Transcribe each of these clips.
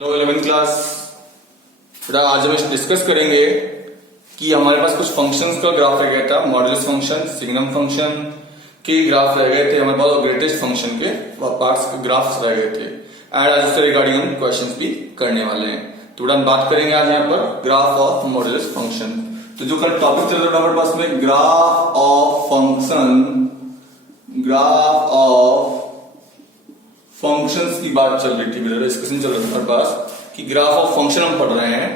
Hello 11th class बेटा, आज हम डिस्कस करेंगे कि हमारे पास कुछ फंक्शंस का ग्राफ रह गया था। मॉडुलस फंक्शन, सिग्नम फंक्शन के ग्राफ रह गए थे हमारे पास, और ग्रेटेस्ट फंक्शन के पार्ट्स के ग्राफ्स रह गए थे। एंड आज उससे रिगार्डिंग हम क्वेश्चंस भी करने वाले हैं। तो बेटा हम बात करेंगे आज यहाँ पर ग्राफ ऑफ मॉडुलस फंक्शन। तो जो कल टॉपिक चल रहा था हमारे पास में graph of function, graph of functions की बात चल रही थी, डिस्कशन चल रहा था हमारे पास कि ग्राफ ऑफ फंक्शन हम पढ़ रहे हैं।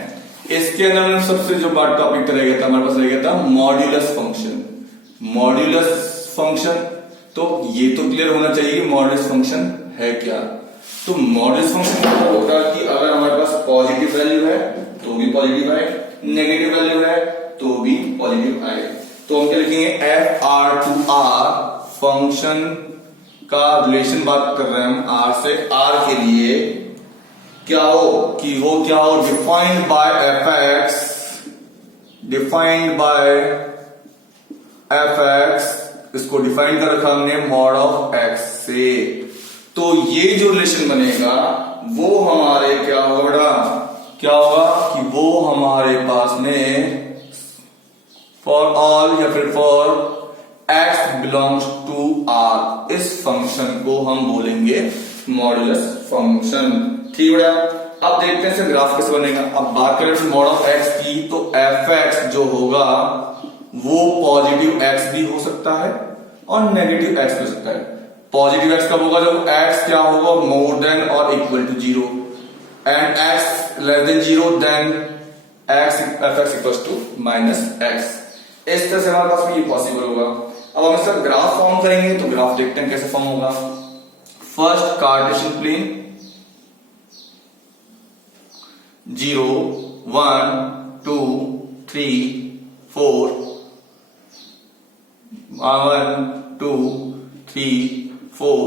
इसके अंदर सबसे जो बात टॉपिक रह गया था हमारे पास, रह गया था मॉड्यूलस फंक्शन। मॉड्यूलस फंक्शन, तो ये तो क्लियर होना चाहिए कि मॉड्यूलस फंक्शन है क्या। तो मॉड्यूलस फंक्शन का मतलब होता है कि अगर हमारे पास पॉजिटिव वैल्यू है तो भी पॉजिटिव आए, नेगेटिव वैल्यू है तो भी पॉजिटिव आए। तो हम क्या लिखेंगे, F R to R function का रिलेशन बात कर रहे हैं हम आर से आर के लिए। क्या हो कि वो क्या हो, defined by F x, defined by F x, इसको डिफाइन कर रखा हमने मॉड ऑफ एक्स से। तो ये जो रिलेशन बनेगा वो हमारे क्या होगा बेटा, क्या होगा कि वो हमारे पास में फॉर ऑल या फिर for x belongs to r, इस फंक्शन को हम बोलेंगे मॉडुलस फंक्शन। ठीक है, अब देखते हैं इसे ग्राफ कैसे बनेगा। अब बात करें मॉड ऑफ x की, तो f(x) जो होगा वो पॉजिटिव x भी हो सकता है और नेगेटिव x भी हो सकता है। पॉजिटिव x कब होगा, जब x क्या होगा, मोर देन और equal to 0, and x less than 0, then f(x) equals to -x। इस तरह से हमारे पास में ये पॉसिबल होगा। अब हम इसका ग्राफ फॉर्म करेंगे, तो ग्राफ देखते हैं कैसे फॉर्म होगा। First Cartesian plane 0 1 2 3 4 1 2 3 4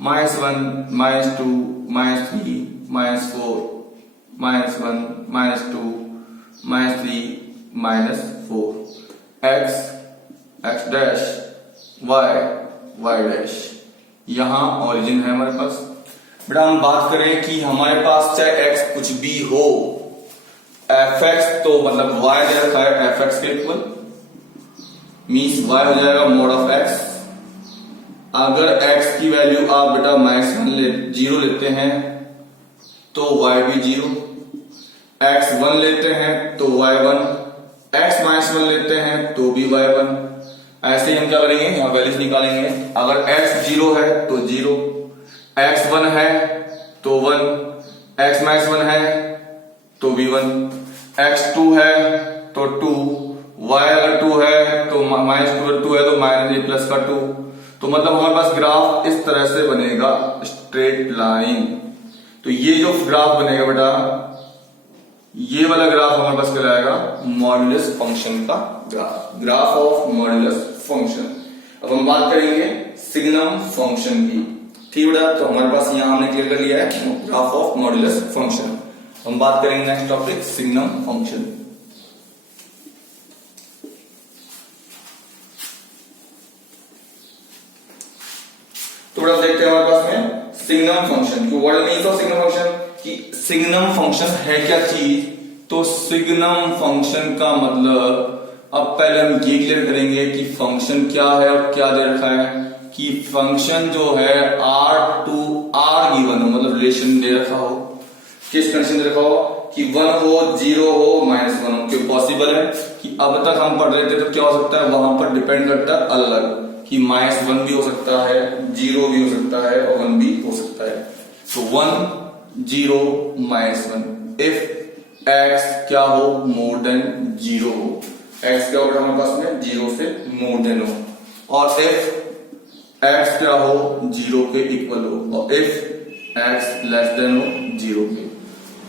-1 -2 -3 -4 -1 -2 -3 -4 x x dash y y dash, यहां ओरिजिन है हमारे पास। बेटा हम बात करें कि हमारे पास चाहे x कुछ भी हो, f(x) तो मतलब y दे रखा है f(x) के इक्वल, मीन्स y हो जाएगा मोड ऑफ x। अगर x की वैल्यू आप बेटा -0 लेते हैं तो y भी 0, x 1 लेते हैं तो y 1, x -1 लेते हैं तो भी y 1। ऐसे ही हम क्या करेंगे, यहां वैल्यूज निकालेंगे। अगर x 0 है तो 0, x 1 है तो 1, x -1 है तो भी 1, x 2 है तो 2, y अगर 2 है तो -2 है तो -a प्लस का 2। तो मतलब हमारे पास ग्राफ इस तरह से बनेगा, स्ट्रेट लाइन। तो ये जो ग्राफ बनेगा बेटा, ये वाला ग्राफ हमारे पास कहलाएगा मॉडुलस फंक्शन का graph, graph of modulus function. अब हम बात करेंगे सिग्नम फंक्शन की। ठीक है, तो हमारे पास यहां हमने क्लियर कर लिया है ग्राफ ऑफ मॉडुलस फंक्शन। हम बात करेंगे नेक्स्ट टॉपिक, सिग्नम फंक्शन। तो बेटा देखते हैं हमारे पास में सिग्नम फंक्शन की। What means of signum function, कि सिग्नम फंक्शन है क्या चीज। तो सिग्नम फंक्शन का मतलब, अब पहले हम ये क्लियर करेंगे कि फंक्शन क्या है और क्या दे रखा है। कि फंक्शन जो है r टू r गिवन हो, मतलब रिलेशन दे रखा हो। किस कंडीशन दे रखा हो, कि 1 हो, 0 हो, -1 हो। क्यों पॉसिबल है कि अब तक हम पढ़ रहे थे तो क्या हो सकता है, वहां पर डिपेंड करता है अलग, कि -1 भी हो सकता है, 0 भी हो सकता है और 1 भी हो सकता है। तो 1 0 -1, इफ x क्या हो, मोर देन 0 हो, x क्या होगा हमारे पास में 0 से मोर देन हो, और इफ x क्या हो 0 के इक्वल हो, और इफ x लेस देन हो 0 के।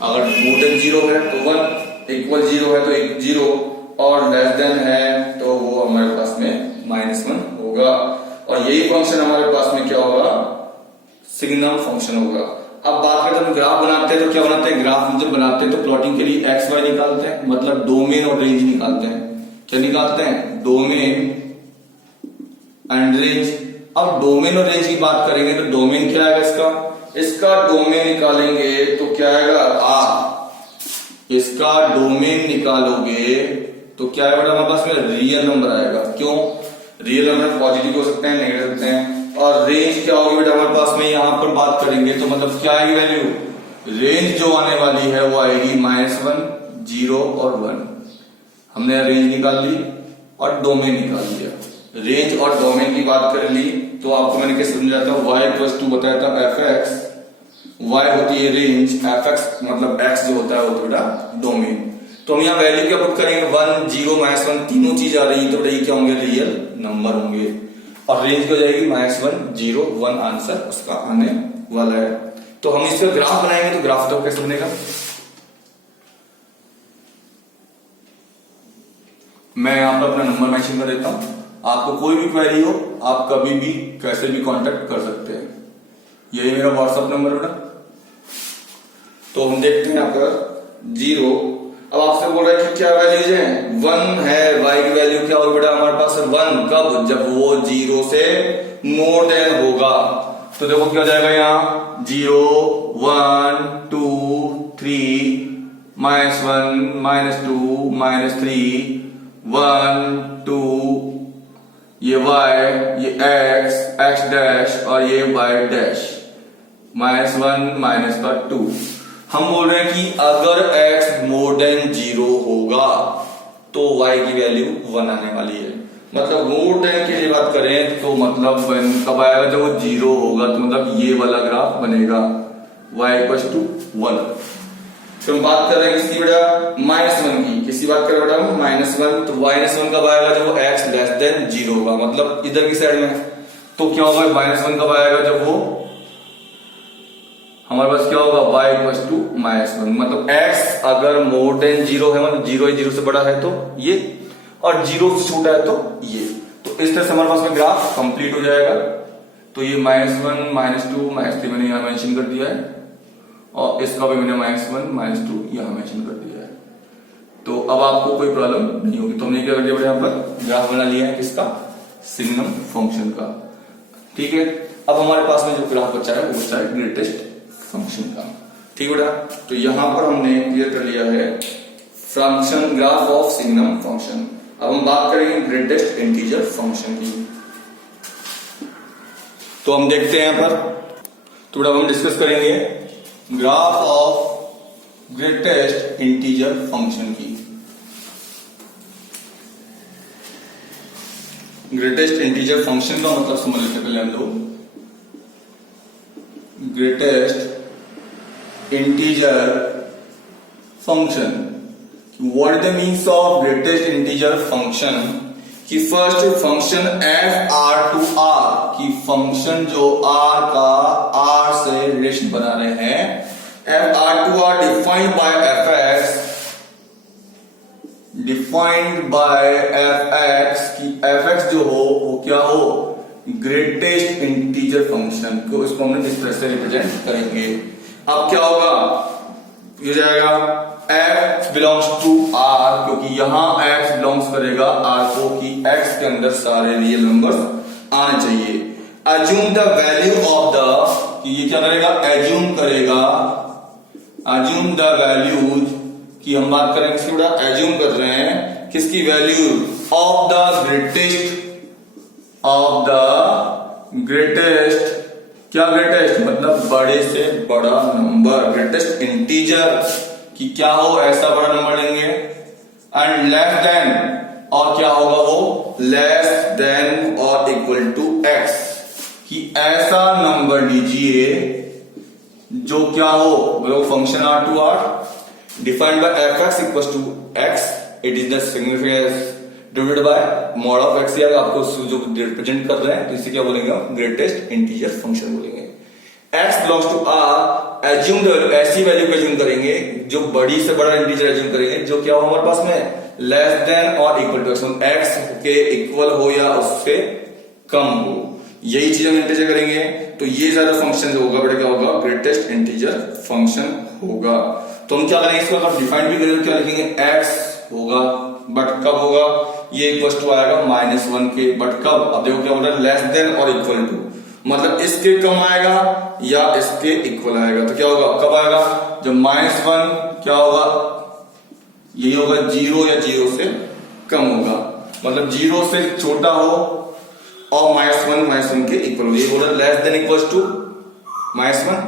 अगर मोर देन 0 है तो 1, इक्वल 0 है तो 0, और लेस देन है तो वो हमारे पास में -1 होगा। और यही फंक्शन हमारे पास में क्या होगा, सिग्नम फंक्शन होगा। अब बात करते हैं, हम ग्राफ बनाते हैं तो क्या बनाते हैं, ग्राफ जब बनाते हैं तो प्लॉटिंग के लिए एक्स वाई निकालते हैं, मतलब डोमेन और रेंज निकालते हैं। क्या निकालते हैं, डोमेन एंड रेंज। अब डोमेन और रेंज की बात करेंगे तो डोमेन क्या आएगा इसका, इसका डोमेन निकालेंगे तो क्या आएगा आर। इसका डोमेन निकालोगे तो क्या है बेटा हमारे पास में रियल नंबर आएगा। क्यों? रियल नंबर पॉजिटिव हो सकते हैं, नेगेटिव हो सकते हैं। और रेंज क्या होगी बेटा हमारे पास में, यहां पर बात करेंगे तो मतलब क्या आएगी वैल्यू, रेंज जो आने वाली है वो आएगी -1, 0 और 1। हमने रेंज निकाल ली और डोमेन निकाल लिया। रेंज और डोमेन की बात कर ली तो आपको मैंने कैसे समझाया था, y = बताया था fx, y होती है रेंज, fx मतलब x जो होता है वो बेटा डोमेन। तो हम यहाँ वैल्यू क्या पुट करेंगे, 1, 0, -1 तीनों चीज आ रही है तो बेटा ये क्या होंगे, रियल नंबर होंगे। और रेंज क्या हो जाएगी, -1, 0, 1 आंसर उसका आने वाला है। तो हम इसका ग्राफ बनाएंगे तो ग्राफ तो कैसे बनेगा, मैं यहां पर अपना नंबर मेंशन कर देता हूं। आपको कोई भी क्वेरी हो आप कभी भी कैसे भी कांटेक्ट कर सकते हैं। यही मेरा व्हाट्सएप नंबर बेटा। तो हम देखते हैं यहां पर 0। अब आपसे बोल रहा है कि क्या वैल्यूज है, 1 है, y की वैल्यू क्या होगी बेटा हमारे पास 1, कब, जब वो 0 से मोर देन होगा। तो देखो क्या हो जाएगा यहाँ 0, 1, 2, 3, -1, -2, -3, 1, 2, ये y, ये x डैश और ये y डैश, -1 -2। हम बोल रहे हैं कि अगर x मोर देन 0 होगा तो y की वैल्यू 1 आने वाली है। मतलब मोर देन के लिए बात करें तो मतलब कब आएगा, जब वो 0 होगा तो मतलब ये वाला ग्राफ बनेगा y = 1। तो हम बात कर रहे हैं किसकी बेटा, -1 की। किसकी बात कर रहे हैं बेटा, -1। तो -1 कब आएगा, जब वो x < 0 होगा, मतलब इधर की साइड में। तो क्या होगा, -1 कब आएगा, जब वो हमारे पास क्या होगा, y = -1। मतलब x अगर मोर देन 0 है, मतलब 0 से बड़ा है तो ये, और 0 से छोटा है तो ये। तो इस तरह से हमारे पास में ग्राफ कंप्लीट हो जाएगा। तो ये -1, -2, -3 मैंने यहां मेंशन कर दिया है, और इसका भी मैंने -1, -2 यहां मेंशन कर दिया है। तो अब आपको कोई प्रॉब्लम नहीं होगी। तो हमने क्या कर दिया यहाँ पर ग्राफ बना लिया है किसका, सिग्नम फंक्शन का। ठीक है, अब हमारे पास में जो ग्राफ बचा है वो बचा है ग्रेटेस्ट फंक्शन का। ठीक है बेटा, तो यहां पर हमने क्लियर कर लिया है function, graph of signum function. अब हम बात करेंगे ग्रेटेस्ट इंटीजर फंक्शन की। तो हम देखते हैं यहां पर, तो बेटा हम डिस्कस करेंगे graph of greatest integer function की। ग्रेटेस्ट इंटीजर फंक्शन का मतलब समझ लेते पहले हम लोग। Greatest integer function, what is the means of greatest integer function, कि फर्स्ट फंक्शन f(r)(r), की फंक्शन जो r का r से रिलेशन बना रहे हैं, f(r)(r) defined by fx, defined by fx, की fx जो हो वो क्या हो, ग्रेटेस्ट इंटीजर फंक्शन को, इसको हमने इस तरह से रिप्रेजेंट करेंगे। अब क्या होगा, ये जाएगा f बिलोंग्स टू r, क्योंकि यहां x बिलोंग्स करेगा r को, कि x के अंदर सारे रियल नंबर्स आने चाहिए। Assume the value of the, कि ये क्या करेगा, एज्यूम करेगा, अज्यूम द वैल्यूज, कि हम बात करेंगे किसकी बेटा, एज्यूम कर रहे हैं किसकी value, of the greatest, of the greatest, क्या ग्रेटेस्ट मतलब बड़े से बड़ा नंबर, ग्रेटेस्ट इंटीजर, कि क्या हो ऐसा बड़ा नंबर लेंगे, एंड लेस देन, और क्या होगा वो, लेस देन और इक्वल टू x, कि ऐसा नंबर लीजिए जो क्या हो, मतलब function r(r) defined by fx equal to x, it is the significance divided by mod of x, या आपको जो रिप्रेजेंट कर रहे हैं तो इसे क्या बोलेंगे, ग्रेटेस्ट इंटीजर फंक्शन बोलेंगे। x belongs to r, assume the value, ऐसी वैल्यू को एज्यूम करेंगे जो बड़ी से बड़ा इंटीजर एज्यूम करेंगे, जो क्या हो हमारे पास में, लेस देन और इक्वल टू x के इक्वल हो या उससे कम हो, यही चीज हम इंटीजर करेंगे। तो ये सारा फंक्शन जो होगा बेटा क्या होगा, ग्रेटेस्ट इंटीजर फंक्शन होगा। तो हम क्या करेंगे, इसको अगर डिफाइन भी करेंगे क्या लिखेंगे, x होगा, बट कब होगा, ये इक्वल टू आएगा -1 के, बट कब, अब देखो क्या बोल रहा है, लेस देन और इक्वल टू, मतलब इसके कम आएगा या इसके इक्वल आएगा। तो क्या होगा, कब आएगा, जब -1 क्या होगा, यही होगा 0 या 0 से कम होगा, मतलब 0 से छोटा हो और -1 के इक्वल हो। ये बोला लेस देन इक्वल्स टू -1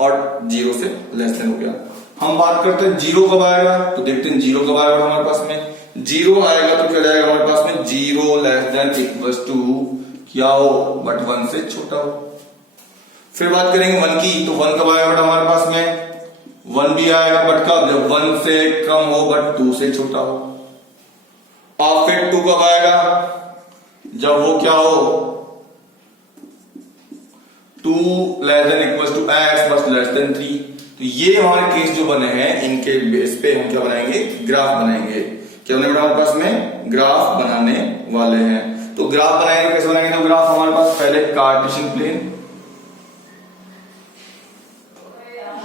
और 0 से लेस देन हो गया। हम बात करते हैं 0 कब आएगा, तो देखते हैं 0 कब आएगा हमारे पास में। 0 आएगा तो क्या जाएगा हमारे पास में, 0 लेस देन इक्वल्स टू क्या हो, बट 1 से छोटा हो। फिर बात करेंगे 1 की, तो 1 कब आएगा बट हमारे पास में, 1 भी आएगा बट कब, जब 1 से कम हो बट 2 से छोटा हो। और फिर 2 कब आएगा, जब वो क्या हो, 2 less than equals to x बस लेस देन 3। तो ये हमारे केस जो बने हैं, इनके बेस पे हम क्या बनाएंगे, ग्राफ बनाएंगे। क्या बनेगा हमारे पास में, ग्राफ बनाने वाले हैं। तो ग्राफ बनाएंगे, कैसे बनाएंगे, तो ग्राफ हमारे पास पहले कार्टेशियन प्लेन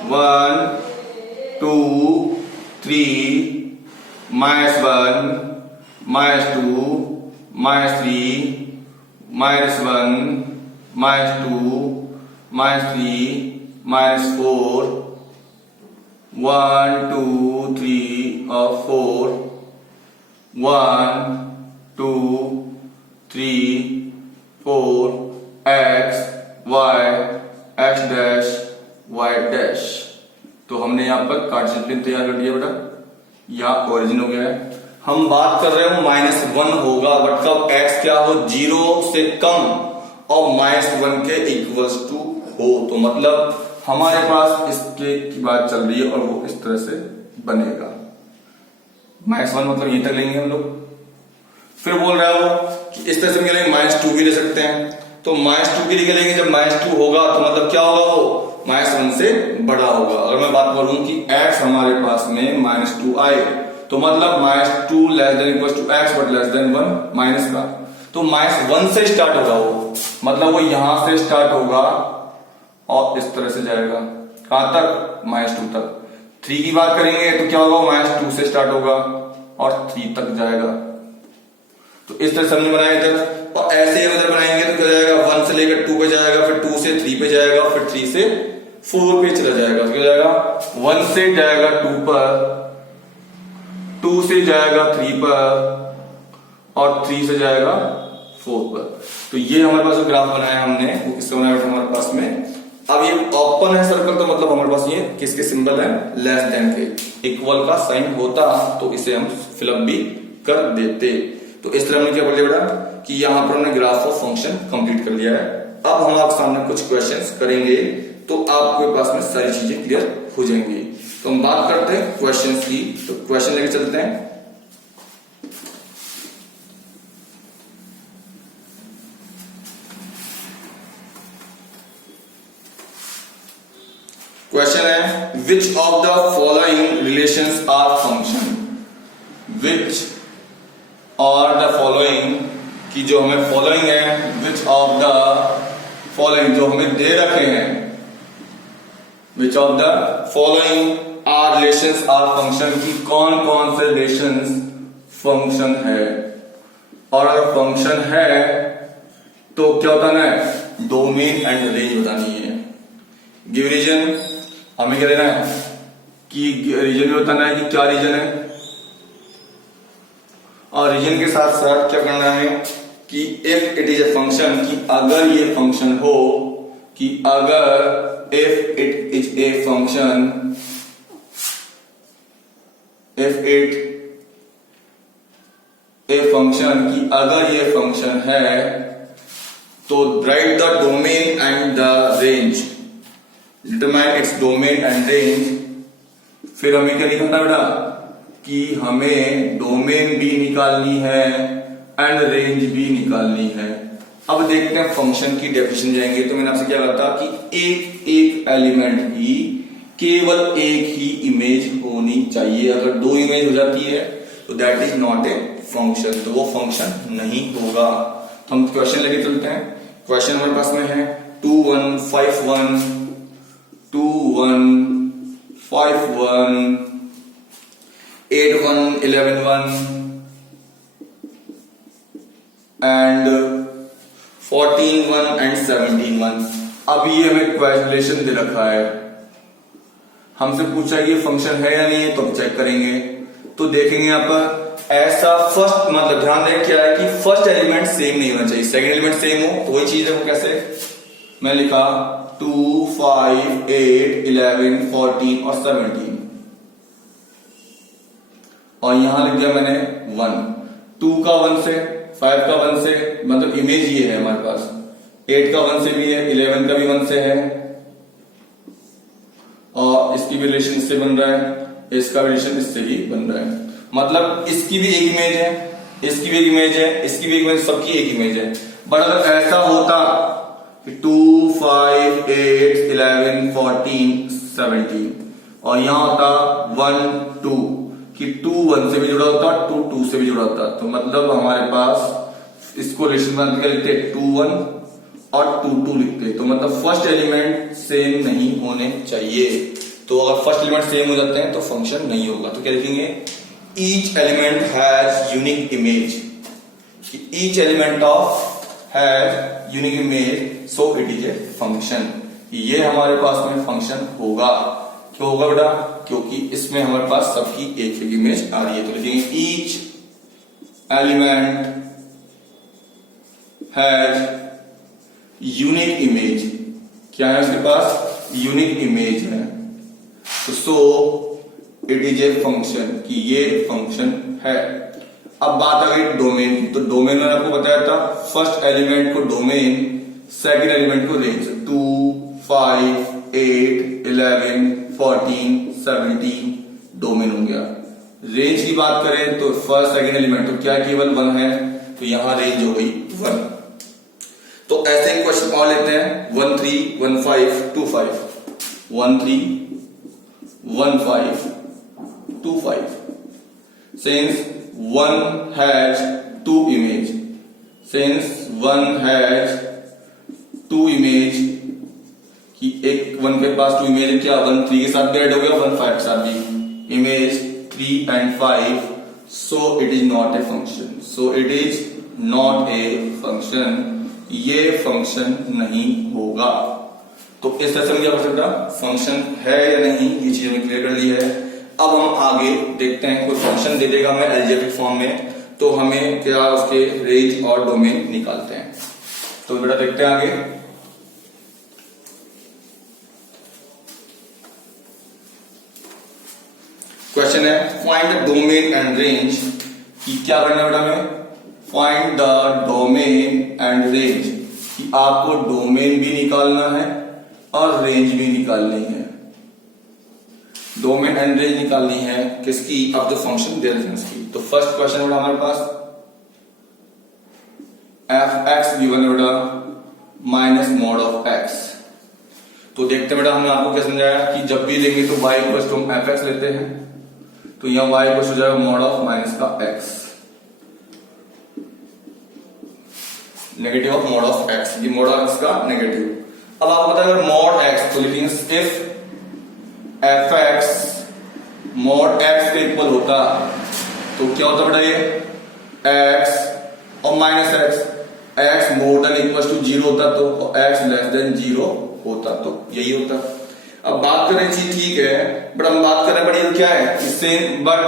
1 2 3 -1 -2 -3 -1 -2 -3 -4 1 2 3 और 4 1 2 3 4 x y x dash y dash. तो हमने यहां पर कार्टेशियन प्लेन तैयार कर दिया बेटा, यहां ओरिजिन हो गया है। हम बात कर रहे हो -1 होगा बट कब x क्या हो, 0 से कम और -1 के इक्वल्स टू हो। तो मतलब हमारे पास इसके की बात चल रही है और वो इस तरह से बनेगा। -1 मतलब यहीं तक लेंगे हम लोग। फिर बोल रहा है वो कि इस तरह से मिलेंगे, -2 भी ले सकते हैं। तो -2 के लिए लेंगे, जब -2 होगा तो मतलब क्या होगा, वो -1 से बड़ा होगा। अगर मैं बात करूं कि x हमारे पास में -2 आए तो मतलब -2 less than equals to x but less than 1 minus का। तो -1 से स्टार्ट होगा वो, मतलब वो यहां से स्टार्ट होगा और इस तरह से जाएगा कहां तक, -2 तक। 3 की बात करेंगे तो क्या होगा, -2 से स्टार्ट होगा और 3 तक जाएगा। तो इस तरह से हमने बनाया इधर, और ऐसे ही उधर बनाएंगे तो क्या जाएगा, 1 से लेकर 2 पे जाएगा, फिर 2 से 3 पे जाएगा, फिर 3 से 4 पे चला जाएगा। तो क्या जाएगा, 1 से जाएगा 2 पर, 2 से जाएगा 3 पर और 3 से जाएगा 4 पर। तो ये हमारे पास जो ग्राफ बनाया हमने वो किससे बनाया हमारे पास में। अब ये ओपन है सर्कल, तो मतलब हमारे पास ये किसके सिंबल है, लेस देन के। इक्वल का साइन होता तो इसे हम फिलअप भी कर देते। तो इस तरह हमने क्या बोल दिया बेटा कि यहां पर हमने ग्राफ ऑफ फंक्शन कंप्लीट कर लिया है। अब हम आपके सामने कुछ क्वेश्चंस करेंगे तो आपके पास में सारी चीजें क्लियर हो जाएंगी। तो हम बात करते हैं क्वेश्चंस की, तो क्वेश्चन लेके चलते हैं। क्वेश्चन है, which of the following relations are function. Which और द फॉलोइंग की जो हमें फॉलोइंग है, विच ऑफ द फॉलोइंग जो हमें दे रखे हैं, which of the following are relations are function, की कौन कौन से रिलेशंस फंक्शन है। और अगर फंक्शन है तो क्या बताना है, डोमेन एंड रेंज बतानी है। गिव रीजन, हमें क्या देना है कि रीजन में बताना है कि क्या रीजन है, और रीजन के साथ साथ क्या करना है कि if it is a function, कि अगर ये फंक्शन हो, कि अगर if it is a function, if it a function, कि अगर ये फंक्शन है तो right the domain and the range, determine its domain and range. फिर हमें क्या लिखना था बेटा कि हमें डोमेन भी निकालनी है एंड रेंज भी निकालनी है। अब देखते हैं फंक्शन की डेफिनेशन जाएंगे। तो मैंने आपसे क्या कहा था कि एक एक एलिमेंट की केवल एक ही इमेज होनी चाहिए। अगर 2 इमेज हो जाती है तो that is not a function, तो वो फंक्शन नहीं होगा। तो हम क्वेश्चन लेके चलते हैं। क्वेश्चन हमारे पास में है 2 1 5 1 2 1 5 1 8 1 11 1 and 14 1 एंड 17 1। अब ये हमें क्वाड्रिलेशन दे रखा है, हमसे पूछा है कि फंक्शन है या नहीं है, तो हम चेक करेंगे। तो देखेंगे यहाँ पर ऐसा फर्स्ट मतलब ध्यान दें क्या है कि फर्स्ट एलिमेंट सेम नहीं होना चाहिए, सेकंड एलिमेंट सेम हो तो वही चीज है। वो कैसे मैं लिखा 2 5 8 11 14 और 17 और यहां लिख दिया मैंने 1। 2 का 1 से, 5 का 1 से, मतलब इमेज ये है हमारे पास। 8 का 1 से भी है, 11 का भी 1 से है और इसकी भी रिलेशन इससे बन रहा है, इसका भी रिलेशन इससे ही बन रहा है। मतलब इसकी भी एक इमेज है, इसकी भी एक इमेज है, इसकी भी एक इमेज, सबकी एक इमेज है। बट अगर ऐसा होता कि 2 5 8 11 14 17 और यहां होता 1 2 कि 2 1 से भी जुड़ा होता, 2 2 से भी जुड़ा होता, तो मतलब हमारे पास इसको रिलेशन बना के लिखते 2 1 और 2 2 लिखते, तो मतलब फर्स्ट एलिमेंट सेम नहीं होने चाहिए। तो अगर फर्स्ट एलिमेंट सेम हो जाते हैं तो फंक्शन नहीं होगा। तो क्या लिखेंगे, each element has unique image, each element of has unique image so it is a function. ये हमारे पास में फंक्शन होगा। क्यों होगा बेटा, क्योंकि इसमें हमारे पास सबकी एक एक इमेज आ रही है। तो लिखेंगे each element has unique image, क्या है उसके पास, यूनिक इमेज है। तो so it is a function, कि ये फंक्शन है। अब बात आ गई डोमेन की, तो डोमेन में आपको बताया था फर्स्ट एलिमेंट को डोमेन, सेकंड एलिमेंट को रेंज। 2 5 8 11 14 17 डोमेन हो गया। रेंज की बात करें तो फर्स्ट सेकंड एलिमेंट तो क्या केवल 1 है, तो यहां रेंज हो गई 1। तो ऐसे ही क्वेश्चन और लेते हैं 1 3 1 5 2 5 1 3 1 5 2 5 since 1 has 2 image, since 1 has 2 image कि एक 1 के पास 2 इमेज है, क्या 1 3 के साथ भी ऐड हो गया, 1 5 के साथ भी image 3 and 5, so it is not a function, so it is not a function, ये फंक्शन नहीं होगा। तो इस तरह से हम क्या कर सकता, फंक्शन है या नहीं ये चीज हमने क्लियर कर ली है। अब हम आगे देखते हैं, कोई फंक्शन दे देगा हमें अलजेब्रिक फॉर्म में, तो हमें क्या उसके रेंज और डोमेन निकालते हैं। तो बेटा देखते हैं आगे। क्वेश्चन है find the domain and range, कि क्या करना है बेटा हमें, find the domain and range, कि आपको डोमेन भी निकालना है और रेंज भी निकालनी है। डोमेन एंड रेंज निकालनी है किसकी, अब जो फंक्शन दे रहे हैं उसकी। तो फर्स्ट क्वेश्चन बेटा हमारे पास एफ एक्स गिवन है बेटा माइनस मॉड ऑफ एक्स। तो देखते हैं बेटा हमने आपको क्या समझाया कि जब भी लेंगे तो y इक्वल टू हम एफ एक्स लेते हैं, तो यहां y इक्वल हो जाएगा मॉड ऑफ माइनस का x, negative of mod of x, ये मॉड ऑफ x का नेगेटिव। अब आपको पता है अगर मॉड x, तो लिखेंगे if F X mod x के इक्वल होता तो क्या होता बेटा, ये x और minus x more than equal to 0 होता तो, और x लेस देन 0 होता तो यही होता। अब बात करें चीज ठीक है, बट हम बात कर रहे हैं बड़ी क्या है इससे, but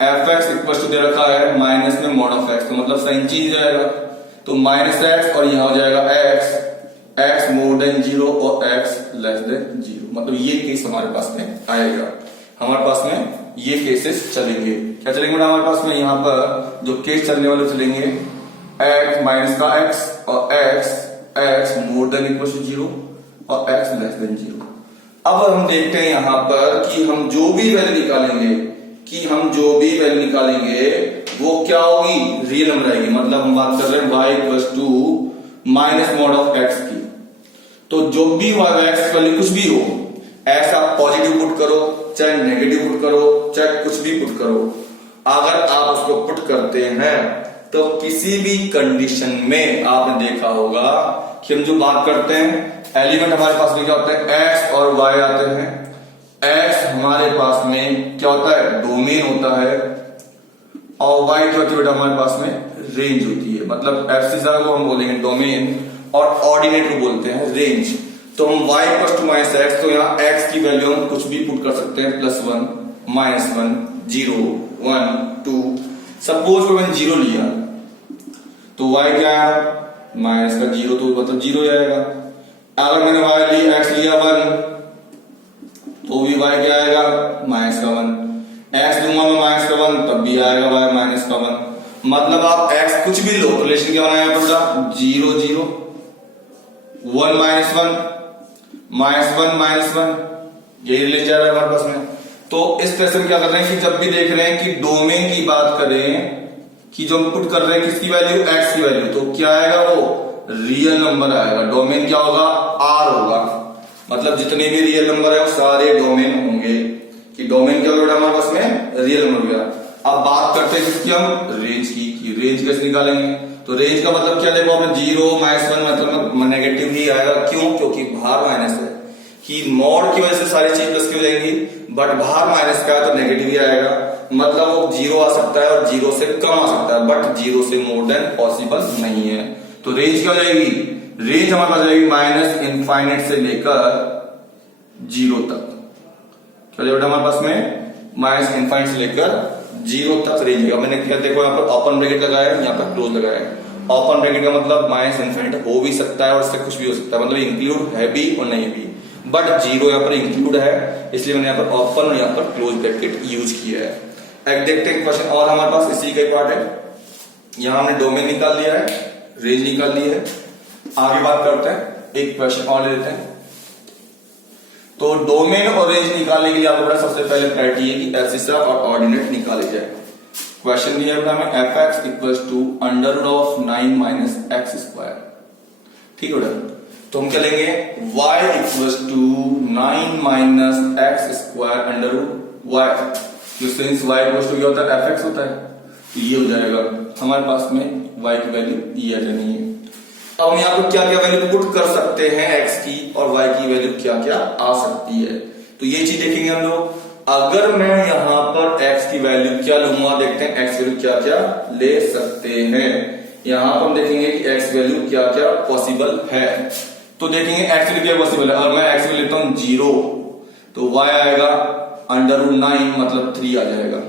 F X equal to दे रखा है माइनस में मॉड ऑफ एक्स, तो मतलब साइन चेंज जाएगा, तो माइनस एक्स और यहां हो जाएगा एक्स मोर देन 0 और एक्स लेस देन 0, मतलब ये केस हमारे पास में आएगा। हमारे पास में ये केसेस चलेंगे, क्या चलेंगे बेटा हमारे पास में, यहां पर जो केस चलने वाले चलेंगे एक्स माइनस का एक्स और X more than equal to 0 और एक्स लेस देन 0। अब हम देखते हैं यहां पर कि हम जो भी वैल्यू निकालेंगे वो क्या होगी, रियल नंबर आएगी। मतलब हम बात कर रहे हैं y equal to minus mod of x की, तो जो भी x वैल्यू कुछ भी हो, x आप पॉजिटिव पुट करो चाहे नेगेटिव पुट करो चाहे कुछ भी पुट करो, अगर आप उसको पुट करते हैं तो किसी भी कंडीशन में आपने देखा होगा कि हम जो बात करते हैं एलिमेंट हमारे पास में क्या होता है, x और y आते हैं। x हमारे पास में क्या होता है, डोमेन होता है, और y क्या होती है बेटा हमारे पास में रेंज होती है। मतलब एब्सिसा को हम बोलेंगे डोमेन और ऑर्डिनेट को बोलते हैं रेंज। तो हम y equal to minus X, तो यहाँ x की वैल्यू हम कुछ भी पुट कर सकते हैं, +1, -1, 0, 1, 2। सपोज को मैंने 0 लिया तो y क्या है, माइनस का 0, तो मतलब 0 आएगा। अगर मैंने x लिया 1 तो भी y क्या आएगा, माइनस का 1। x लूंगा मैं माइनस का 1 तब भी आएगा y माइनस का 1। मतलब आप x कुछ भी लो तो रिलेशन क्या बनाया पड़ेगा, 0, 0, 1, -1, -1, -1, यही रिलेशन जा रहा है हमारे पास में। तो इस तरह से क्या कर रहे हैं कि जब भी देख रहे हैं कि डोमेन की बात करें कि जो हम पुट कर रहे हैं किसकी वैल्यू, x की वैल्यू, तो क्या आएगा, वो रियल नंबर आएगा। डोमेन क्या होगा, r होगा। मतलब जितने भी रियल नंबर है वो सारे डोमेन होंगे, कि डोमेन क्या होगा हमारे पास में, रियल नंबर हो गया। अब बात करते हैं किसकी, हम रेंज की, कि रेंज कैसे निकालेंगे। तो रेंज का मतलब क्या, देखो आपने 0, -1 मतलब नेगेटिव ही आएगा। क्यों, क्योंकि बाहर माइनस है, कि मॉड की वजह से सारी चीज प्लस की हो जाएंगी, बट बाहर माइनस का है तो नेगेटिव ही आएगा। मतलब वो 0 आ सकता है और 0 से कम आ सकता है, बट 0 से मोर देन पॉसिबल नहीं है। तो रेंज क्या हो जाएगी, रेंज हमारे पास जाएगी -इनफाइनाइट से लेकर 0 तक। क्या जाएगा हमारे पास में, -इनफाइनाइट से लेकर 0 तक रेंज है। मैंने क्या, देखो यहाँ पर ओपन ब्रैकेट लगाया है, यहाँ पर क्लोज लगाया है। ओपन ब्रैकेट का मतलब -इनफाइनाइट हो भी सकता है और इससे कुछ भी हो सकता है, मतलब इंक्लूड है भी और नहीं भी, बट 0 यहाँ पर इंक्लूड है, इसलिए मैंने यहाँ पर ओपन और यहाँ पर क्लोज ब्रैकेट यूज किया है। अब देखते हैं क्वेश्चन और हमारे पास इसी का पार्ट है। यहाँ हमने डोमेन निकाल लिया है, रेंज निकाल ली है। आगे बात करते हैं, एक क्वेश्चन और ले लेते हैं। तो डोमेन और रेंज निकालने के लिए आपको सबसे पहले क्राइटेरिया कि एब्सिसा और ऑर्डिनेट निकाले जाए। क्वेश्चन दिया है हमें f(x) इक्वल्स टू √9 - x²। ठीक है बेटा, तो हम क्या लेंगे, y equals to 9 - x²√y। Since y equals to क्या होता है, f(x) होता है, तो ये हो जाएगा हमारे पास में y की वैल्यू ये आ जानी है। अब हम यहाँ पर क्या क्या वैल्यू पुट कर सकते हैं x की, और y की वैल्यू क्या क्या आ सकती है, तो ये चीज देखेंगे हम लोग। अगर मैं यहाँ पर x की वैल्यू क्या लूंगा, देखते हैं x वैल्यू क्या क्या ले सकते हैं। यहाँ पर हम देखेंगे कि x वैल्यू क्या क्या पॉसिबल है। तो देखेंगे x वैल्यू क्या पॉसिबल है। अगर मैं x वैल्यू लेता हूं 0 तो y आएगा √9 मतलब 3 आ जाएगा।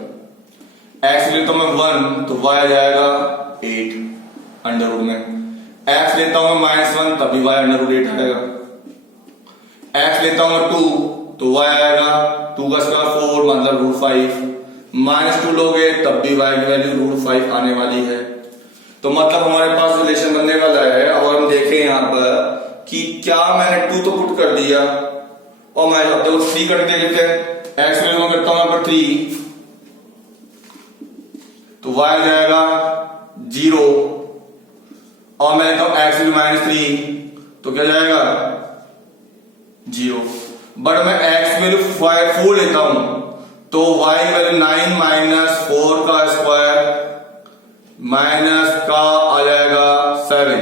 x लेता हूं मैं 1 तो y आ जाएगा 8 अंडर रूट में। x लेता हूं मैं -1 तभी y √8 आएगा। x लेता हूं मैं 2 तो y आएगा 2 का स्क्वायर 4 मतलब √5। -2 लोगे तब भी y की वैल्यू √5 आने वाली है। तो मतलब हमारे पास रिलेशन बनने वाला है। और हम देखें यहाँ पर कि क्या मैंने 2 तो पुट कर दिया, और मैं देखो 3 करके देख लेते हैं। x वैल्यू करता हूं यहाँ पर 3 तो y आ जाएगा 0, और मैं लेता हूं x वैल्यू -3 तो क्या जाएगा 0। बट मैं x वैल्यू 4 लेता हूं तो y वैल्यू 9 - 4 का स्क्वायर माइनस का आ जाएगा 7,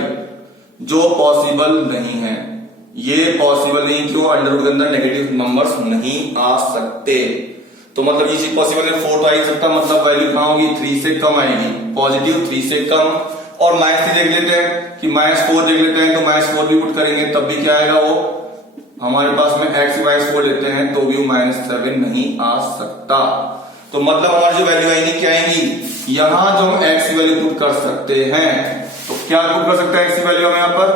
जो पॉसिबल नहीं है। ये पॉसिबल नहीं, क्यों, अंडर रूट के अंदर नेगेटिव नंबर्स नहीं आ सकते। तो मतलब ये चीज पॉसिबल है, 4 तो आ ही सकता, मतलब वैल्यू कहां होगी, 3 से कम आएगी, पॉजिटिव 3 से कम। और -3 देख लेते हैं कि -4 देख लेते हैं, तो -4 भी पुट करेंगे तब भी क्या आएगा, वो हमारे पास में x -4 लेते हैं तो भी -7 नहीं आ सकता। तो मतलब हमारी जो वैल्यू आएंगी क्या आएंगी, यहां जो हम x की वैल्यू पुट कर सकते हैं, तो क्या पुट कर सकते हैं x की वैल्यू हम यहाँ पर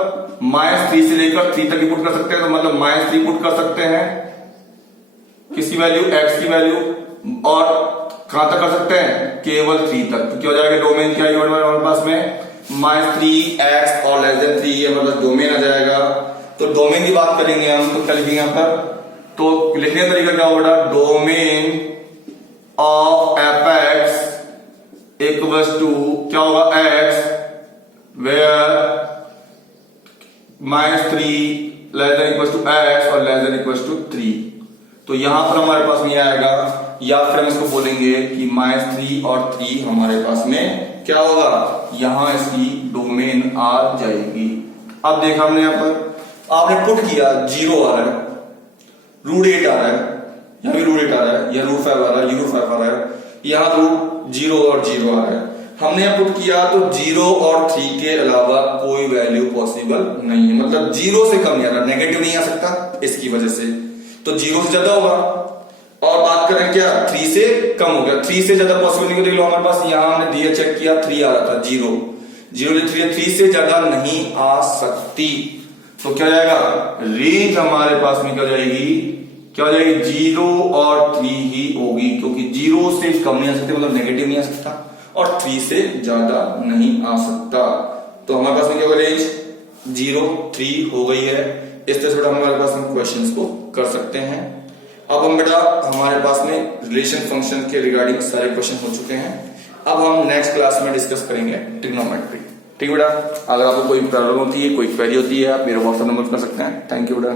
-3 से लेकर 3 तक ही पुट कर सकते हैं। तो मतलब -3 पुट कर सकते हैं किसकी वैल्यू, x की वैल्यू, और कहां तक कर सकते हैं, केवल 3 तक। तो क्या हो जाएगा, डोमेन क्या है हमारे पास में -3x और <3 ये मतलब डोमेन आ जाएगा। तो डोमेन की बात करेंगे हम, तो क्या लिखेंगे यहाँ पर, तो लिखने का तरीका क्या होगा, domain of f(x) equals to क्या होगा, x where -3 less than equals to x और लेस देन इक्वल्स टू 3। तो यहां पर हमारे पास में आएगा, या फिर हम इसको बोलेंगे कि -3 और 3 हमारे पास में क्या होगा, यहां इसकी डोमेन आ जाएगी। अब देखा हमने यहां पर, आपने पुट किया 0 आ रहा है, √8 आ रहा है, यहाँ भी √8 आ रहा है, यह √5 आ रहा है, ये √5 आ रहा है, यहाँ √0 और 0 आ रहा है। हमने यहाँ पुट किया तो 0 और 3 के अलावा कोई वैल्यू पॉसिबल नहीं है, मतलब 0 से कम नहीं आ रहा, नेगेटिव नहीं आ सकता इसकी वजह से, तो 0 से ज्यादा होगा। और बात करें क्या 3 से कम हो गया, 3 से ज्यादा पॉसिबल नहीं, देख लो हमारे पास यहाँ हमने दिया चेक किया 3 आ रहा था, 0 3 से ज्यादा नहीं आ सकती, तो क्या जाएगा रेंज हमारे पास में क्या जाएगी, क्या हो जाएगी 0 और 3 ही होगी, क्योंकि 0 से कम नहीं आ सकते मतलब नेगेटिव नहीं आ सकता और 3 से ज्यादा नहीं आ सकता, तो हमारे पास में क्या होगा रेंज 0 3 हो गई है। इस तरह से बेटा हमारे पास में क्वेश्चंस को कर सकते हैं। अब हम बेटा हमारे पास में रिलेशन फंक्शन के रिगार्डिंग सारे क्वेश्चन हो चुके हैं, अब हम नेक्स्ट क्लास में डिस्कस करेंगे ट्रिग्नोमेट्री। ठीक बेटा, अगर आपको कोई प्रॉब्लम होती है, कोई क्वेरी होती है, आप मेरे व्हाट्सएप नंबर पर कर सकते हैं। थैंक यू बेटा।